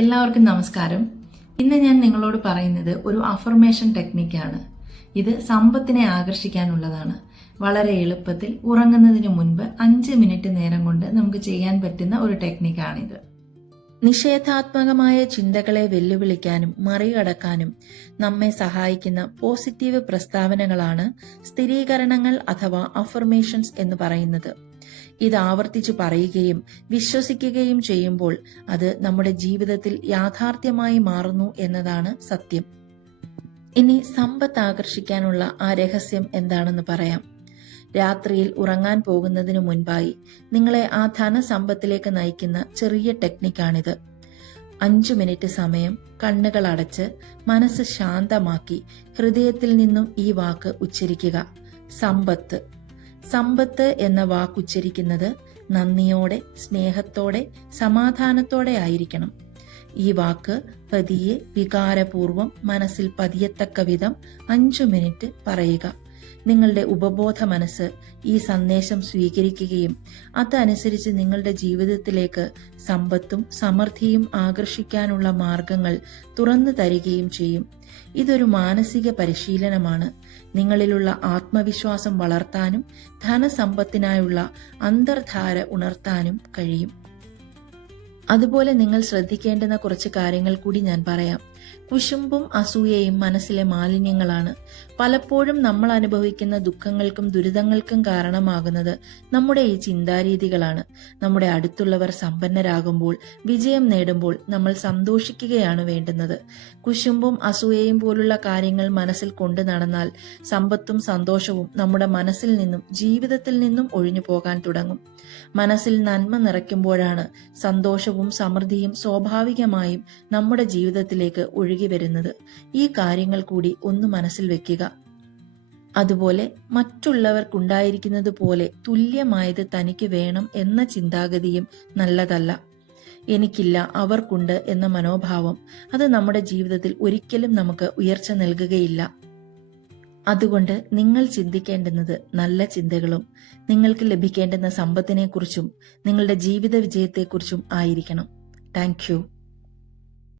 എല്ലാവർക്കും നമസ്കാരം. ഇന്ന് ഞാൻ നിങ്ങളോട് പറയുന്നത് ഒരു അഫർമേഷൻ ടെക്നിക്കാണ്. ഇത് സമ്പത്തിനെ ആകർഷിക്കാനുള്ളതാണ്. വളരെ എളുപ്പത്തിൽ ഉറങ്ങുന്നതിന് മുൻപ് 5 മിനിറ്റ് നേരം കൊണ്ട് നമുക്ക് ചെയ്യാൻ പറ്റുന്ന ഒരു ടെക്നിക്കാണിത്. നിഷേധാത്മകമായ ചിന്തകളെ വെല്ലുവിളിക്കാനും മറികടക്കാനും നമ്മെ സഹായിക്കുന്ന പോസിറ്റീവ് പ്രസ്താവനകളാണ് സ്ഥിരീകരണങ്ങൾ അഥവാ അഫർമേഷൻസ് എന്ന് പറയുന്നത്. ഇത് ആവർത്തിച്ചു പറയുകയും വിശ്വസിക്കുകയും ചെയ്യുമ്പോൾ അത് നമ്മുടെ ജീവിതത്തിൽ യാഥാർത്ഥ്യമായി മാറുന്നു എന്നതാണ് സത്യം. ഇനി സമ്പത്ത് ആകർഷിക്കാനുള്ള ആ രഹസ്യം എന്താണെന്ന് പറയാം. രാത്രിയിൽ ഉറങ്ങാൻ പോകുന്നതിനു മുൻപായി നിങ്ങളെ ആ ധനസമ്പത്തിലേക്ക് നയിക്കുന്ന ചെറിയ ടെക്നിക്കാണിത്. 5 മിനിറ്റ് സമയം കണ്ണുകൾ അടച്ച് മനസ്സ് ശാന്തമാക്കി ഹൃദയത്തിൽ നിന്നും ഈ വാക്ക് ഉച്ചരിക്കുക: സമ്പത്ത്. സമ്പത്ത് എന്ന വാക്കുച്ചരിക്കുന്നത് നന്ദിയോടെ, സ്നേഹത്തോടെ, സമാധാനത്തോടെ ആയിരിക്കണം. ഈ വാക്ക് പതിയെ വികാരപൂർവം മനസ്സിൽ പതിയത്തക്ക വിധം 5 മിനിറ്റ് പറയുക. നിങ്ങളുടെ ഉപബോധ മനസ്സ് ഈ സന്ദേശം സ്വീകരിക്കുകയും അതനുസരിച്ച് നിങ്ങളുടെ ജീവിതത്തിലേക്ക് സമ്പത്തും സമൃദ്ധിയും ആകർഷിക്കാനുള്ള മാർഗങ്ങൾ തുറന്നു തരികയും ചെയ്യും. ഇതൊരു മാനസിക പരിശീലനമാണ്. നിങ്ങളിലുള്ള ആത്മവിശ്വാസം വളർത്താനും ധനസമ്പത്തിനായുള്ള അന്തർധാര ഉണർത്താനും കഴിയും. അതുപോലെ നിങ്ങൾ ശ്രദ്ധിക്കേണ്ടുന്ന കുറച്ച് കാര്യങ്ങൾ കൂടി ഞാൻ പറയാം. കുശുമ്പും അസൂയയും മനസ്സിലെ മാലിന്യങ്ങളാണ്. പലപ്പോഴും നമ്മൾ അനുഭവിക്കുന്ന ദുഃഖങ്ങൾക്കും ദുരിതങ്ങൾക്കും കാരണമാകുന്നത് നമ്മുടെ ഈ ചിന്താരീതികളാണ്. നമ്മുടെ അടുത്തുള്ളവർ സമ്പന്നരാകുമ്പോൾ, വിജയം നേടുമ്പോൾ നമ്മൾ സന്തോഷിക്കുകയാണ് വേണ്ടുന്നത്. കുശുമ്പും അസൂയയും പോലുള്ള കാര്യങ്ങൾ മനസ്സിൽ കൊണ്ടു നടന്നാൽ സമ്പത്തും സന്തോഷവും നമ്മുടെ മനസ്സിൽ നിന്നും ജീവിതത്തിൽ നിന്നും ഒഴിഞ്ഞു പോകാൻ തുടങ്ങും. മനസ്സിൽ നന്മ നിറയ്ക്കുമ്പോഴാണ് സന്തോഷവും സമൃദ്ധിയും സ്വാഭാവികമായും നമ്മുടെ ജീവിതത്തിലേക്ക് ഒഴുകി വരുന്നത്. ഈ കാര്യങ്ങൾ കൂടി ഒന്ന് മനസ്സിൽ വെക്കുക. അതുപോലെ മറ്റുള്ളവർക്കുണ്ടായിരിക്കുന്നത് പോലെ തുല്യമായത് തനിക്ക് വേണം എന്ന ചിന്താഗതിയും നല്ലതല്ല. എനിക്കില്ല, അവർക്കുണ്ട് എന്ന മനോഭാവം അത് നമ്മുടെ ജീവിതത്തിൽ ഒരിക്കലും നമുക്ക് ഉയർച്ച നൽകുകയില്ല. അതുകൊണ്ട് നിങ്ങൾ ചിന്തിക്കേണ്ടുന്നത് നല്ല ചിന്തകളും നിങ്ങൾക്ക് ലഭിക്കേണ്ടുന്ന സമ്പത്തിനെക്കുറിച്ചും നിങ്ങളുടെ ജീവിത വിജയത്തെക്കുറിച്ചും ആയിരിക്കണം. Thank you.